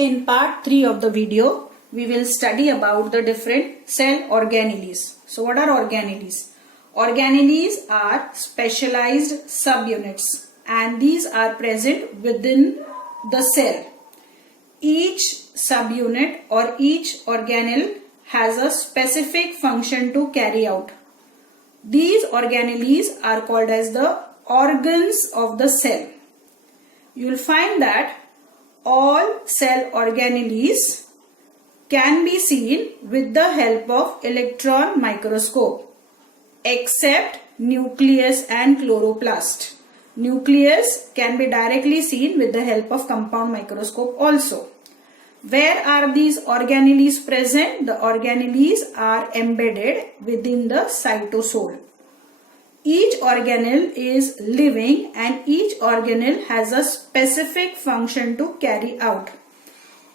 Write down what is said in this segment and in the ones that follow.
In part 3 of the video, we will study about the different cell organelles. So what are organelles? Organelles are specialized subunits and these are present within the cell. Each subunit or each organelle has a specific function to carry out. These organelles are called as the organs of the cell. You will find that all cell organelles can be seen with the help of electron microscope except nucleus and chloroplast. Nucleus can be directly seen with the help of compound microscope also. Where are these organelles present? The organelles are embedded within the cytosol. Each organelle is living and each organelle has a specific function to carry out.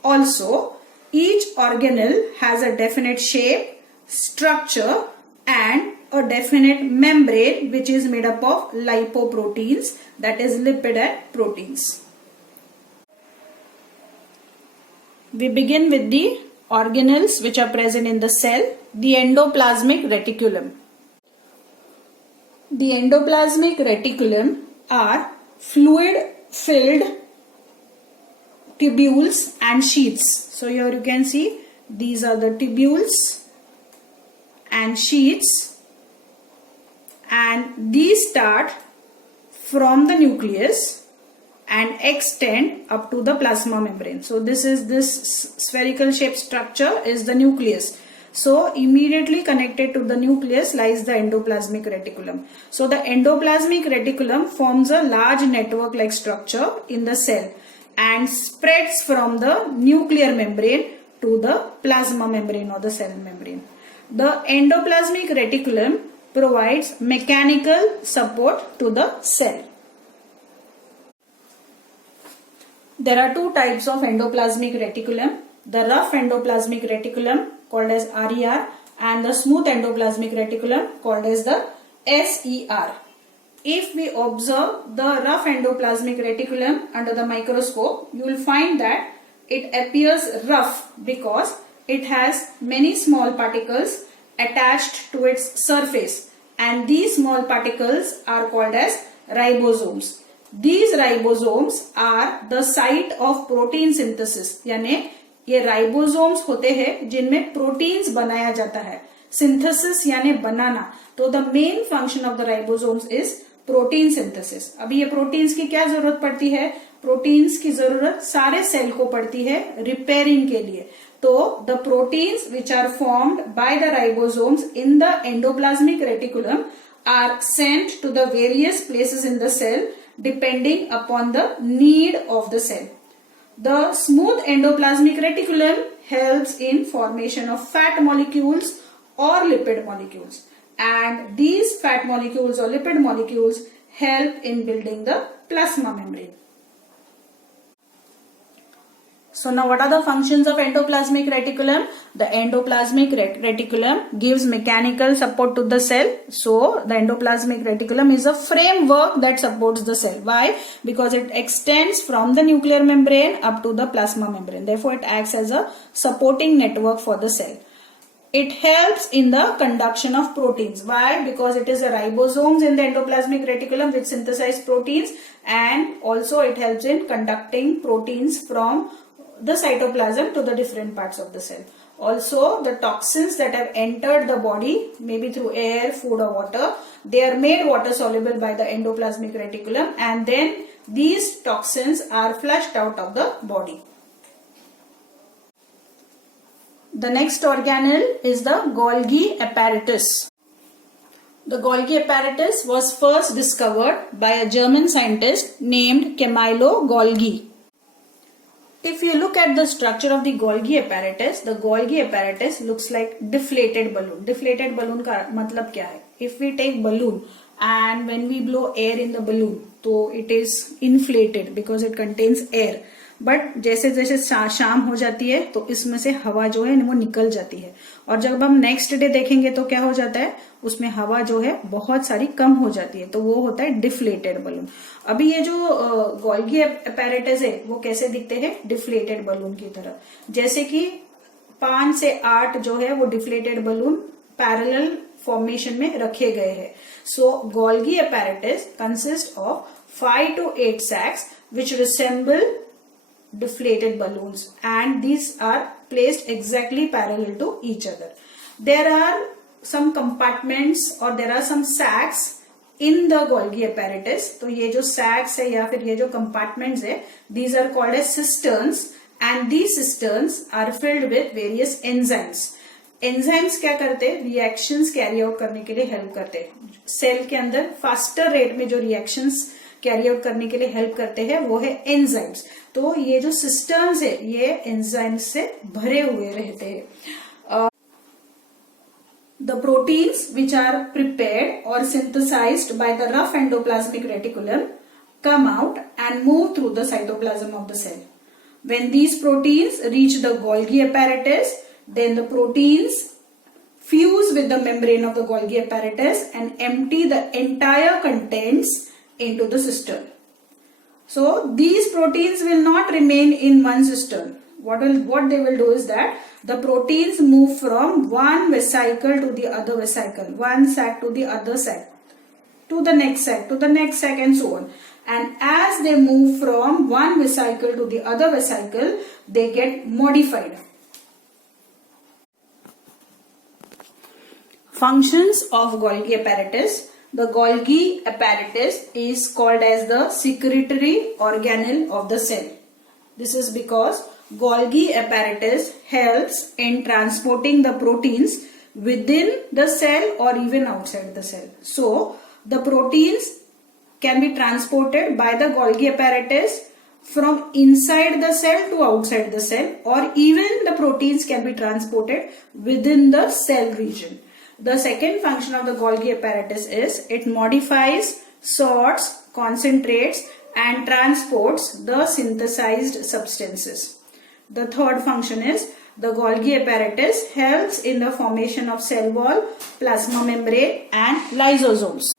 Also, each organelle has a definite shape, structure and a definite membrane which is made up of lipoproteins, that is lipid and proteins. We begin with the organelles which are present in the cell, the endoplasmic reticulum. The endoplasmic reticulum are fluid-filled tubules and sheaths. So here you can see these are the tubules and sheaths, and these start from the nucleus and extend up to the plasma membrane. So this spherical shaped structure is the nucleus. So immediately connected to the nucleus lies the endoplasmic reticulum. So the endoplasmic reticulum forms a large network like structure in the cell and spreads from the nuclear membrane to the plasma membrane or the cell membrane. The endoplasmic reticulum provides mechanical support to the cell. There are two types of endoplasmic reticulum. The rough endoplasmic reticulum called as RER and the smooth endoplasmic reticulum called as the SER. If we observe the rough endoplasmic reticulum under the microscope, you will find that it appears rough because it has many small particles attached to its surface, and these small particles are called as ribosomes. These ribosomes are the site of protein synthesis, यानी ये ribosomes होते हैं जिनमें proteins बनाया जाता है. Synthesis यानी बनाना. तो the main function of the ribosomes is protein synthesis. अभी ये प्रोटीन्स की क्या जरूरत पड़ती है? प्रोटीन्स की जरूरत सारे सेल को पड़ती है रिपेयरिंग के लिए. तो the proteins which are formed by the ribosomes in the endoplasmic reticulum are sent to the various places in the cell depending upon the need of the cell. The smooth endoplasmic reticulum helps in formation of fat molecules or lipid molecules, and these fat molecules or lipid molecules help in building the plasma membrane. So now what are the functions of endoplasmic reticulum? The endoplasmic reticulum gives mechanical support to the cell. So the endoplasmic reticulum is a framework that supports the cell. Why? Because it extends from the nuclear membrane up to the plasma membrane. Therefore it acts as a supporting network for the cell. It helps in the conduction of proteins. Why? Because it is the ribosomes in the endoplasmic reticulum which synthesize proteins, and also it helps in conducting proteins from the cytoplasm to the different parts of the cell. Also, the toxins that have entered the body, maybe through air, food or water, they are made water soluble by the endoplasmic reticulum, and then these toxins are flushed out of the body. The next organelle is the Golgi apparatus. The Golgi apparatus was first discovered by a German scientist named Camillo Golgi. If you look at the structure of the Golgi apparatus looks like deflated balloon. Deflated balloon का मतलब क्या है? If we take balloon and when we blow air in the balloon, तो it is inflated because it contains air. But जैसे जैसे शाम हो जाती है तो इसमें से हवा जो है वो निकल जाती है, और जब हम नेक्स्ट डे देखेंगे तो क्या हो जाता है, उसमें हवा जो है बहुत सारी कम हो जाती है, तो वो होता है डिफ्लेटेड बलून. अभी ये जो गोल्गी अपैरेटस है वो कैसे दिखते हैं, डिफ्लेटेड बलून की तरह. जैसे कि 5 से 8 जो है वो डिफ्लेटेड बलून पैरेलल फॉर्मेशन में रखे गए हैं. So Golgi apparatus consist of 5 to 8 sacs which resemble deflated balloons, and these are placed exactly parallel to each other. There are some compartments or there are some sacs in the Golgi apparatus. तो ये जो sacs है या फिर ये जो compartments है, these are called as cisterns, and these cisterns are filled with various enzymes. Enzymes क्या करते हैं, रिएक्शंस कैरी आउट करने के लिए हेल्प करते हैं. सेल के अंदर फास्टर रेट में जो रिएक्शंस कैरी आउट करने के लिए हेल्प करते हैं वो है एंजाइम्स. तो ये जो सिस्टम्स है ये एंजाइम्स से भरे हुए रहते हैं. The proteins which are prepared or synthesized by the rough endoplasmic reticulum come out and move through the cytoplasm of the cell. When these proteins reach the Golgi apparatus, then the proteins fuse with the membrane of the Golgi apparatus and empty the entire contents into the cistern. So these proteins will not remain in one cistern. What they will do is that the proteins move from one vesicle to the other vesicle, one sac to the other sac, to the next sac, to the next sac, and so on. And as they move from one vesicle to the other vesicle, they get modified. Functions of Golgi apparatus. The Golgi apparatus is called as the secretory organelle of the cell. This is because Golgi apparatus helps in transporting the proteins within the cell or even outside the cell. So the proteins can be transported by the Golgi apparatus from inside the cell to outside the cell, or even the proteins can be transported within the cell region. The second function of the Golgi apparatus is it modifies, sorts, concentrates and transports the synthesized substances. The third function is the Golgi apparatus helps in the formation of cell wall, plasma membrane and lysosomes.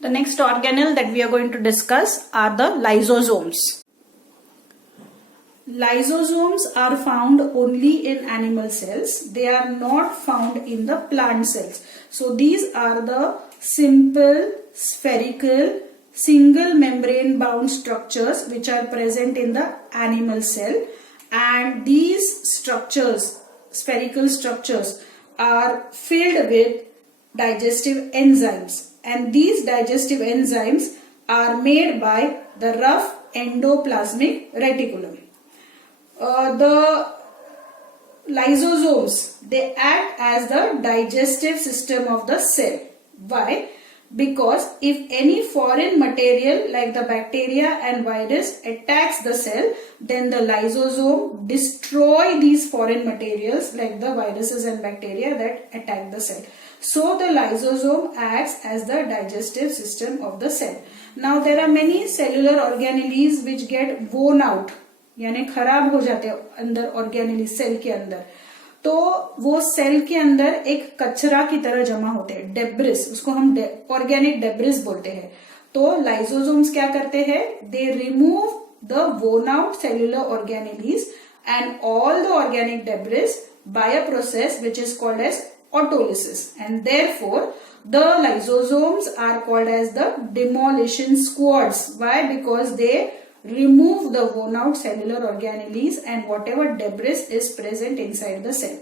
The next organelle that we are going to discuss are the lysosomes. Lysosomes are found only in animal cells. They are not found in the plant cells. So these are the simple, spherical, single membrane bound structures which are present in the animal cell, and these structures, spherical structures, are filled with digestive enzymes, and these digestive enzymes are made by the rough endoplasmic reticulum. The lysosomes, they act as the digestive system of the cell. Why? Because if any foreign material like the bacteria and virus attacks the cell, then the lysosome destroy these foreign materials like the viruses and bacteria that attack the cell. So the lysosome acts as the digestive system of the cell. Now there are many cellular organelles which get worn out, यानी खराब हो जाते हैं अंदर organelle cell के अंदर. तो वो सेल के अंदर एक कचरा की तरह जमा होते हैं, डेब्रिस, उसको हम ऑर्गेनिक डेब्रिस बोलते हैं. तो लाइसोसोम्स क्या करते हैं, they remove the worn out cellular organelles and all the organic debris by a process which is called as autolysis, and therefore the lysosomes are called as the demolition squads. Why? Because they remove the worn out cellular organelles and whatever debris is present inside the cell.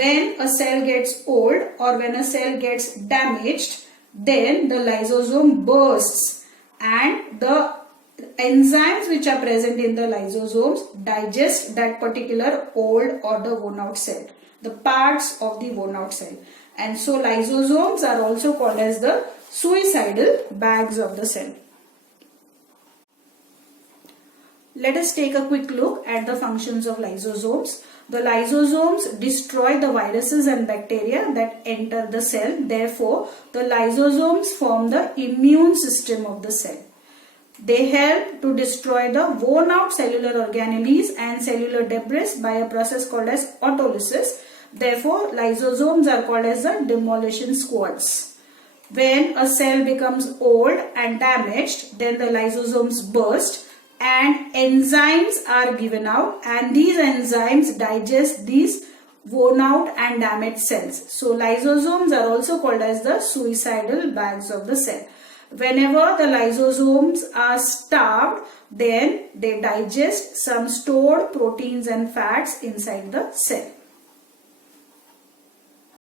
When a cell gets old or when a cell gets damaged, then the lysosome bursts and the enzymes which are present in the lysosomes digest that particular old or the worn out cell, the parts of the worn out cell. And so lysosomes are also called as the suicidal bags of the cell. Let us take a quick look at the functions of lysosomes. The lysosomes destroy the viruses and bacteria that enter the cell. Therefore, the lysosomes form the immune system of the cell. They help to destroy the worn out cellular organelles and cellular debris by a process called as autolysis. Therefore, lysosomes are called as the demolition squads. When a cell becomes old and damaged, then the lysosomes burst and enzymes are given out, and these enzymes digest these worn out and damaged cells. So lysosomes are also called as the suicidal bags of the cell. Whenever the lysosomes are starved, then they digest some stored proteins and fats inside the cell.